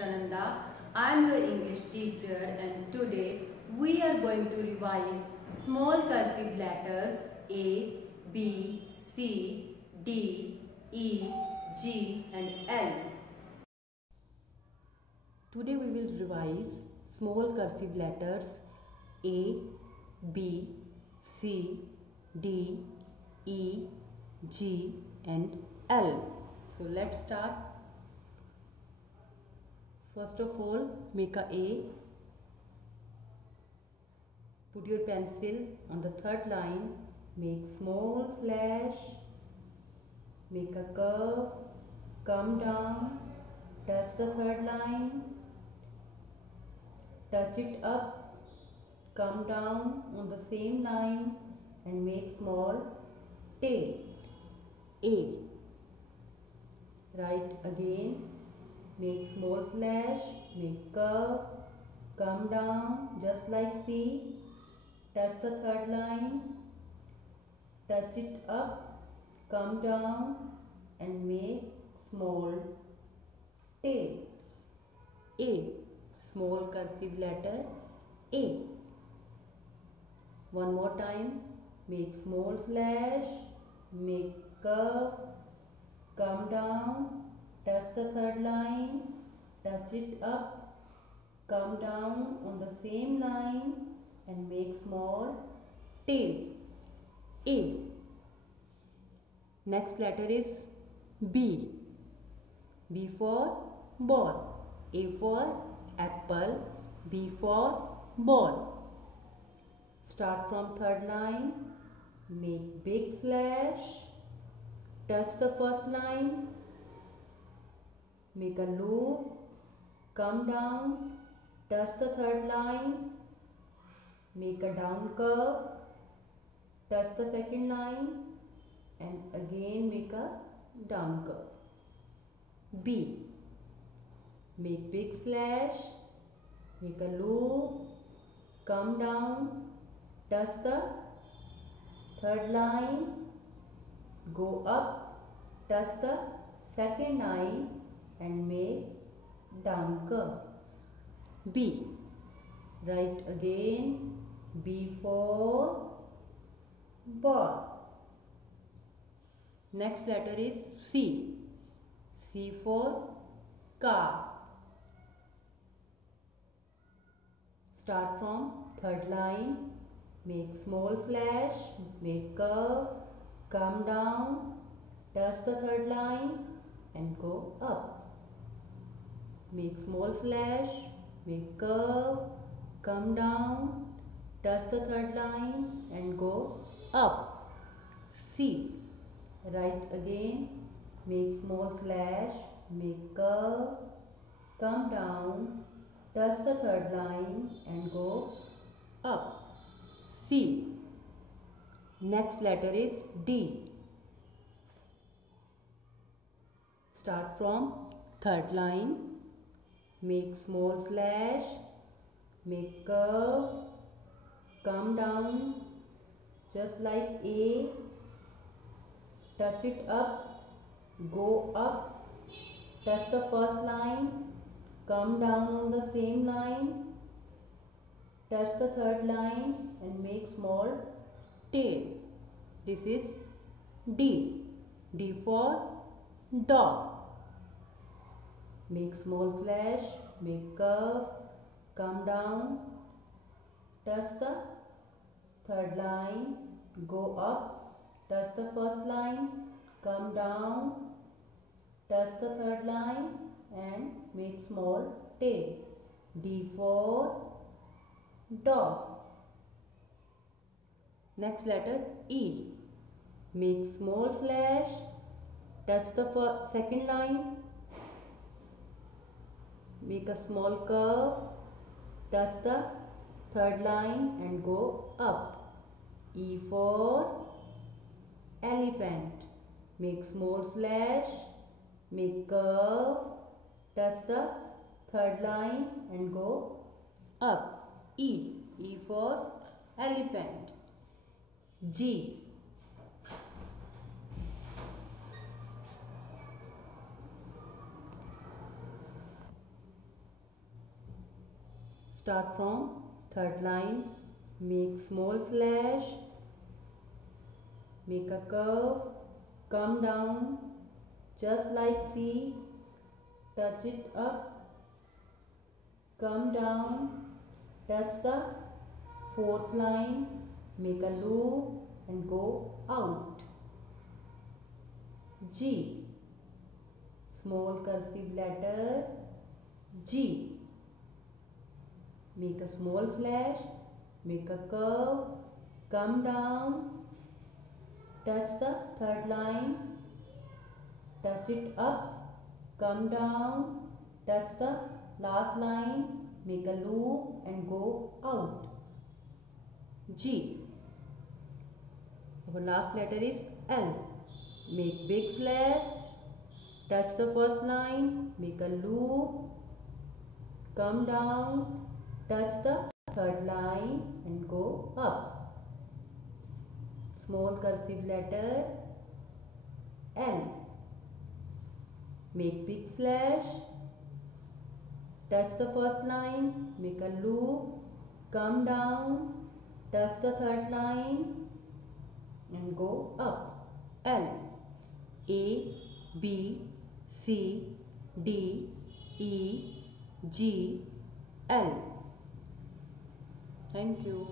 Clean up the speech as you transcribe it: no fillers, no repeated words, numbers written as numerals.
Shananda. I am your English teacher and today we are going to revise small cursive letters A, B, C, D, E, G and L. Today we will revise small cursive letters A, B, C, D, E, G and L. So let's start. First of all, make a A. Put your pencil on the third line. Make small slash. Make a curve. Come down. Touch the third line. Touch it up. Come down on the same line and make small tail. A. Write again. Make small slash, make curve, come down just like C, touch the third line, touch it up, come down and make small tail. A, small cursive letter A. One more time, make small slash, make curve, come down, touch the third line, touch it up, come down on the same line and make small tail. A. Next letter is B. B for ball. A for apple. B for ball. Start from third line. Make big slash. Touch the first line. Make a loop, come down, touch the third line, make a down curve, touch the second line and again make a down curve. B. Make big slash, make a loop, come down, touch the third line, go up, touch the second line and make down curve. B. Write again. B for ball. Next letter is C. C for car. Start from third line. Make small slash. Make curve. Come down. Touch the third line and go up. Make small slash, make curve, come down, touch the third line and go up. C. Write again, make small slash, make curve, come down, touch the third line and go up. C. Next letter is D. Start from third line. Make small slash, make curve, come down just like A, touch it up, go up, touch the first line, come down on the same line, touch the third line and make small tail. This is D. D for dog. Make small slash, make curve, come down, touch the third line, go up, touch the first line, come down, touch the third line and make small tail. D for dog. Next letter E. Make small slash, touch the second line, make a small curve, touch the third line and go up. E for elephant. Make small slash, make curve, touch the third line and go up. E. E for elephant. G. Start from third line, make small slash, make a curve, come down just like C, touch it up, come down, touch the fourth line, make a loop and go out. G, small cursive letter G. Make a small slash, make a curve, come down, touch the third line, touch it up, come down, touch the last line, make a loop and go out. G. Our last letter is L. Make big slash, touch the first line, make a loop, come down, touch the third line and go up. Small cursive letter L. Make big slash, touch the first line, make a loop, come down, touch the third line and go up. L. A, B, C, D, E, G, L. Thank you.